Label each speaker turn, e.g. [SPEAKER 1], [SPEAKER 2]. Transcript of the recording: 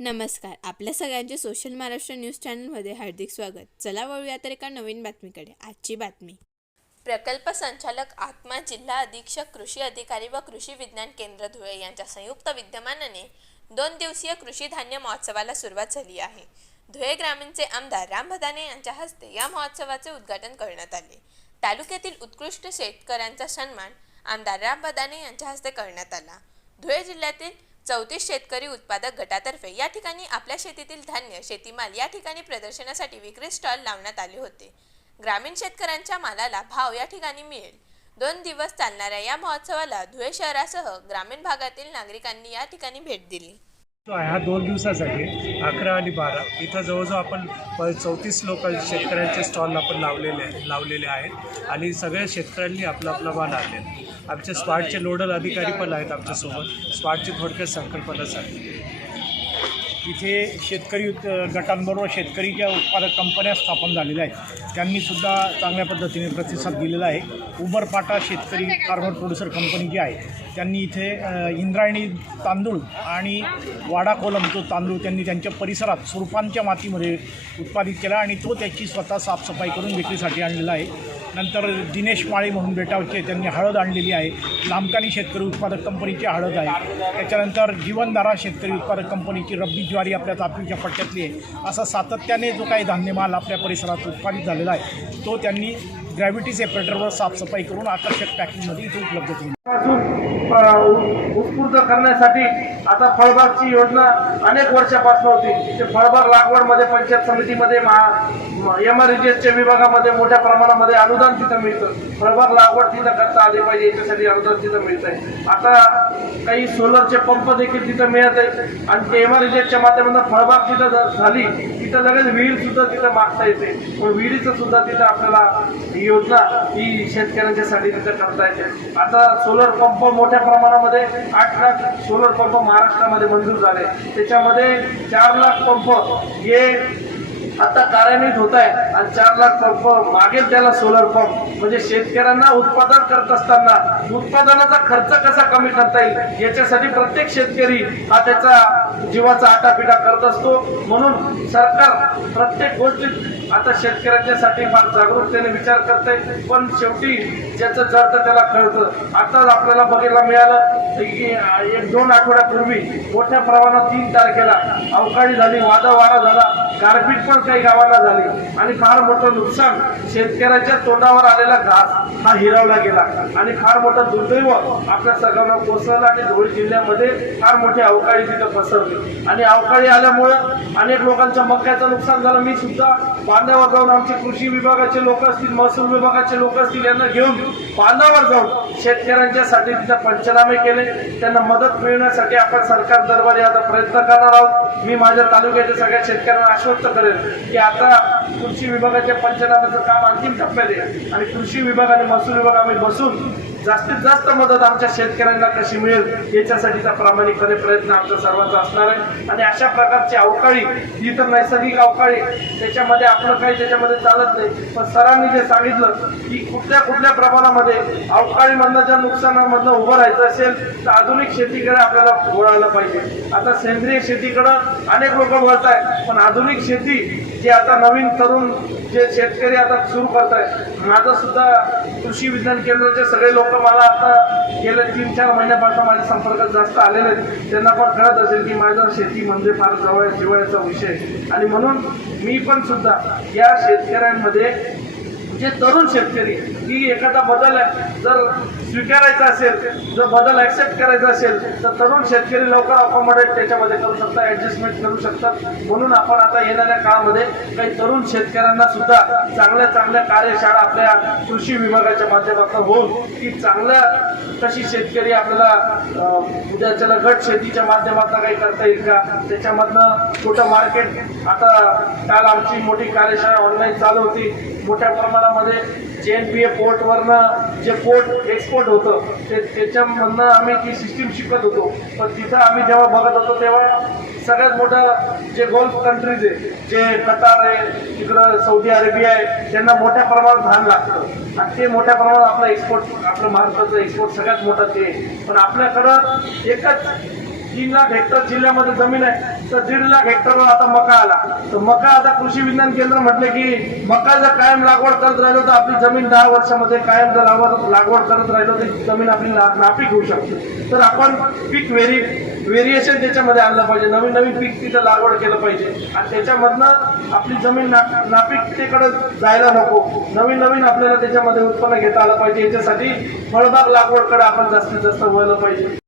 [SPEAKER 1] नमस्कार. आपल्या सगळ्यांचे सोशल महाराष्ट्र न्यूज चॅनलमध्ये हार्दिक स्वागत. चला वळूया तर एका नवीन बातमीकडे. आजची बातमी. प्रकल्प संचालक आत्मा जिल्हा अधीक्षक कृषी अधिकारी व कृषी विज्ञान केंद्र धुळे यांच्या संयुक्त विद्यमानाने दोन दिवसीय कृषी धान्य महोत्सवाला सुरुवात झाली आहे. धुळे ग्रामीणचे आमदार राम भदाने यांच्या हस्ते या महोत्सवाचे उद्घाटन करण्यात आले. तालुक्यातील उत्कृष्ट शेतकऱ्यांचा सन्मान आमदार राम भदाने यांच्या हस्ते करण्यात आला. धुळे जिल्ह्यातील चौतीस शेतकरी उत्पादक गटातर्फे या ठिकाणी आपल्या शेतीतील धान्य शेतीमाल या ठिकाणी प्रदर्शनासाठी विक्री स्टॉल लावण्यात आले होते. ग्रामीण शेतकऱ्यांच्या मालाला भाव या ठिकाणी मिळेल. दोन दिवस चालणाऱ्या या महोत्सवाला धुळे शहरासह ग्रामीण भागातील नागरिकांनी या ठिकाणी भेट दिली.
[SPEAKER 2] तो हा दोन दिवसासाठी अकरा आणि बारा. इथं जवळजवळ आपण प- चौतीस लोक शेतकऱ्यांचे स्टॉल आपण लावलेले लावलेले आहेत. आणि सगळ्या शेतकऱ्यांनी आपला आपला माल आणलेला आमचे स्मार्टचे नोडल अधिकारी पण आहेत आमच्यासोबत. स्मार्टची थोडक्यात संकल्पना सांगते.
[SPEAKER 3] इथे शेतकरी गटांबरोबर शेतकरीच्या उत्पादक कंपन्या स्थापन झालेल्या आहेत त्यांनीसुद्धा चांगल्या पद्धतीने प्रतिसाद दिलेला आहे. उबरपाटा शेतकरी फार्मर प्रोड्युसर कंपनी जी आहे त्यांनी इथे इंद्रायणी तांदूळ आणि वाडा कोलम तो तांदूळ त्यांनी त्यांच्या परिसरात सुरपांच्या मातीमध्ये उत्पादित केला आणि तो त्याची स्वतः साफसफाई करून विक्रीसाठी आणलेला आहे. नंतर दिनेश माळी म्हणून बेटावचे त्यांनी हळद आणलेली आहे. लांबकानी शेतकरी उत्पादक कंपनीची हळद आहे. त्याच्यानंतर जीवनधारा शेतकरी उत्पादक कंपनीची रब्बी ज्वारी आपल्या तापीच्या पट्ट्यातली आहे. असा सातत्याने जो काही धान्यमाल आपल्या परिसरात उत्पादित झालेला आहे तो त्यांनी ग्रॅव्हिटी सेपरेटरवर साफसफाई करून आकर्षक पॅकिंगमध्ये इथे उपलब्ध केली.
[SPEAKER 4] उत्स्फूर्त करण्यासाठी आता फळबागची योजना अनेक वर्षापासून होती. ते फळबाग लागवडमध्ये पंचायत समितीमध्ये एम आर विभागामध्ये मोठ्या प्रमाणामध्ये अनुदान तिथं मिळतं. फळबाग लागवड तिथं करता आली पाहिजे याच्यासाठी अनुदान तिथं मिळत आहे आता काही सोलरचे पंप देखील तिथं मिळत आहे आणि ते एम माध्यमातून फळबाग तिथं झाली तिथं लगेच विहीर सुद्धा तिथं मागता येते. पण विहिरीचं सुद्धा तिथं आपल्याला ही योजना ही शेतकऱ्यांच्यासाठी तिथं करता येते. आता सोलर पंप मोठ्या प्रमाणामध्ये आठ लाख सोलर पंप महाराष्ट्रामध्ये मंजूर झाले. त्याच्यामध्ये चार लाख पंप हे आता कार्यान्वित होत आहे आणि चार लाख पंप मागेल त्याला सोलर पंप म्हणजे शेतकऱ्यांना उत्पादन करत असताना उत्पादनाचा खर्च कसा कमी करता येईल? याच्यासाठी प्रत्येक शेतकरी हा त्याचा जीवाचा आटापिटा करत असतो. म्हणून सरकार प्रत्येक गोष्टीत आता शेतकऱ्यांच्यासाठी फार जागरूकतेने विचार करते पण शेवटी ज्याचं जळतं त्याला कळतं. आताच आपल्याला बघायला मिळालं की एक दोन आठवड्यापूर्वी मोठ्या प्रमाणात तीन तारखेला अवकाळी झाली वादावारा झाला गारपीट पण काही गावाला झाली. आणि फार मोठं नुकसान शेतकऱ्याच्या तोंडावर आलेला घास हा हिरावला गेला. आणि फार मोठं दुर्दैव आपल्या सगळ्यांना कोसळलं आणि धुळे जिल्ह्यामध्ये फार मोठी अवकाळी तिथं पसरली. आणि अवकाळी आल्यामुळं अनेक लोकांच्या मक्याचं नुकसान झालं. मी सुद्धा बांधावर जाऊन आमचे कृषी विभागाचे लोक असतील महसूल विभागाचे लोक असतील यांना घेऊन बांधावर जाऊन शेतकऱ्यांच्यासाठी तिथं पंचनामे केले. त्यांना मदत मिळण्यासाठी आपण सरकार दरबारी आता प्रयत्न करणार आहोत. मी माझ्या तालुक्याच्या सगळ्या शेतकऱ्यांना आश्वस्त करेन की आता कृषी विभागाच्या पंचनाम्याचं काम अंतिम टप्प्यात आहे. आणि कृषी विभाग आणि महसूल विभाग आम्ही बसून जास्तीत जास्त मदत आमच्या शेतकऱ्यांना कशी मिळेल याच्यासाठीचा प्रामाणिकपणे प्रयत्न आमचा सर्वांचा असणार आहे. आणि अशा प्रकारची अवकाळी ही तर नैसर्गिक अवकाळी त्याच्यामध्ये आपलं काही त्याच्यामध्ये चालत नाही. पण सरांनी जे सांगितलं की कुठल्या कुठल्या प्रमाणामध्ये अवकाळीमधनं ज्या नुकसानामधनं उभं राहायचं असेल तर आधुनिक शेतीकडे आपल्याला वळायला पाहिजे. आता सेंद्रिय शेतीकडं अनेक लोक वळत आहेत पण आधुनिक शेती जे आता नवीन तरुण जे शेतकरी आता सुरू करत आहेत माझं सुद्धा कृषी विज्ञान केंद्राचे सगळे लोक मला आता गेल्या तीन चार महिन्यापासून माझ्या संपर्कात जास्त आलेले आहेत. त्यांना पण कळत असेल की माझं शेती म्हणजे फार जवळ जिव्हाळ्याचा विषय. आणि म्हणून मी पण सुद्धा या शेतकऱ्यांमध्ये जे तरुण शेतकरी की एखादा बदल आहे जर स्वीकारायचा असेल जर बदल ऍक्सेप्ट करायचा असेल तर तरुण शेतकरी लवकर अकोमोडेट त्याच्यामध्ये करू शकतात ऍडजस्टमेंट करू शकतात. म्हणून आपण आता येणाऱ्या काळामध्ये काही तरुण शेतकऱ्यांना सुद्धा चांगल्या चांगल्या कार्यशाळा आपल्या कृषी विभागाच्या माध्यमातून होऊन की चांगल्या कशी शेतकरी आपल्याला उद्याच्याला गट शेतीच्या माध्यमातून काही करता येईल का? त्याच्यामधनं छोटं मार्केट आता काल आमची मोठी कार्यशाळा ऑनलाईन चालू होती. मोठ्या प्रमाणामध्ये जे एन पी ए पोर्टवरनं जे पोर्ट एक्सपोर्ट होतं ते त्याच्यामधनं आम्ही ती सिस्टीम शिकत होतो. पण तिथं आम्ही जेव्हा बघत होतो तेव्हा सगळ्यात मोठं जे गोल्फ कंट्रीज आहे जे कतार आहे तिकडं सौदी अरेबिया आहे त्यांना मोठ्या प्रमाणात धान लागतं. आणि ते मोठ्या प्रमाणात आपलं एक्सपोर्ट आपलं महाराष्ट्राचं एक्सपोर्ट सगळ्यात मोठं ते. पण आपल्याकडं एकच तीन लाख हेक्टर जिल्ह्यामध्ये जमीन आहे. तर दीड लाख हेक्टरवर आता मका आला. तर मका आता कृषी विज्ञान केंद्र म्हटले की मका जर कायम लागवड करत राहिलो तर आपली जमीन दहा वर्षामध्ये कायम जर लागवड करत राहिलो तर जमीन आपली ना- नापीक होऊ शकते. तर आपण पीक व्हेरी व्हेरिएशन त्याच्यामध्ये आणलं पाहिजे. नवीन नवीन पीक तिथं लागवड केलं पाहिजे. आणि त्याच्यामधनं आपली जमीन ना नापिकतेकडे जायला नको. नवीन नवीन आपल्याला त्याच्यामध्ये उत्पन्न घेता आलं पाहिजे. याच्यासाठी फळबाग लागवडकडे आपण जास्तीत जास्त वळलं पाहिजे.